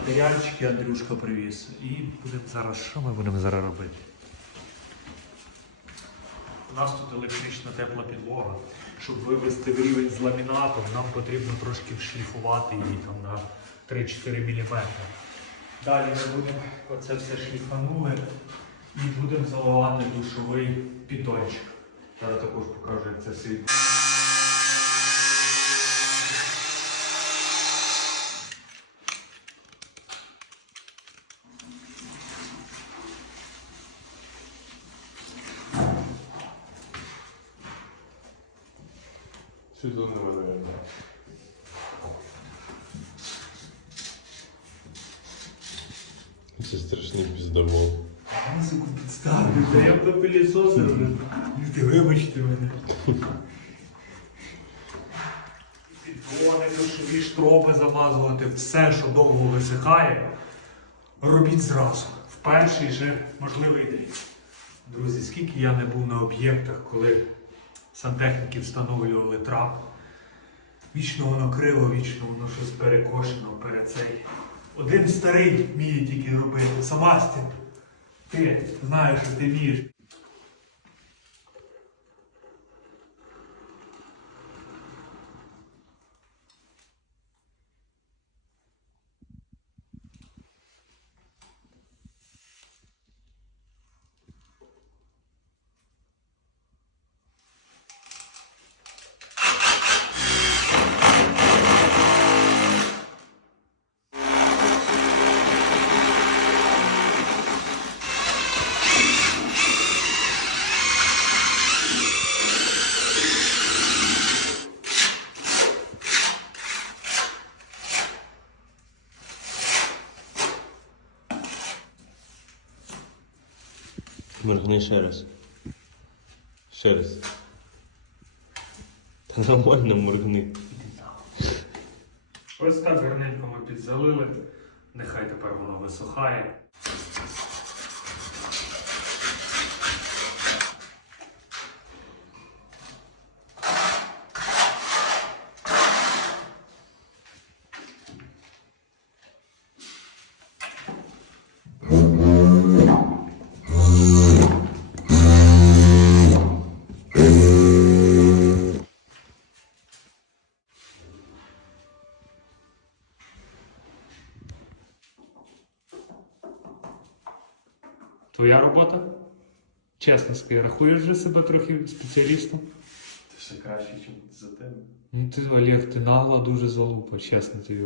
матеріальчики Андрюшка привіз. І будемо зараз. Що ми будемо зараз робити? У нас тут електрична тепла підлога. Щоб вивести в рівень з ламінатом, нам потрібно трошки шліфувати її там на 3-4 мм. Далі ми будемо оце все шліфанули і будемо заливати душовий піддончик. Зараз також покажу, як це все. Світло не видає. Це страшний піздавол. Музику підставлю, та я до пилісоса. Ти вибачте мене. Підвони, душові штроби замазувати, все, що довго висихає, робіть зразу. В перший же можливий день. Друзі, скільки я не був на об'єктах, коли сантехніки встановлювали трап. Вічно воно криво, вічно воно щось перекошено перед цей. Один старий вміє тільки робити. Самастін. Ти знаєш, що ти вмієш. Моргни ще раз. Ще раз. Та нормально моргни. Ось так гарненько ми підзалили. Нехай тепер воно висохає. Твоя робота? Чесно скажи, рахуєш вже себе трохи спеціалістом? Ти ще краще, ніж за тебе. Ну ти, Олег, ти нагла дуже залупа, чесно тобі.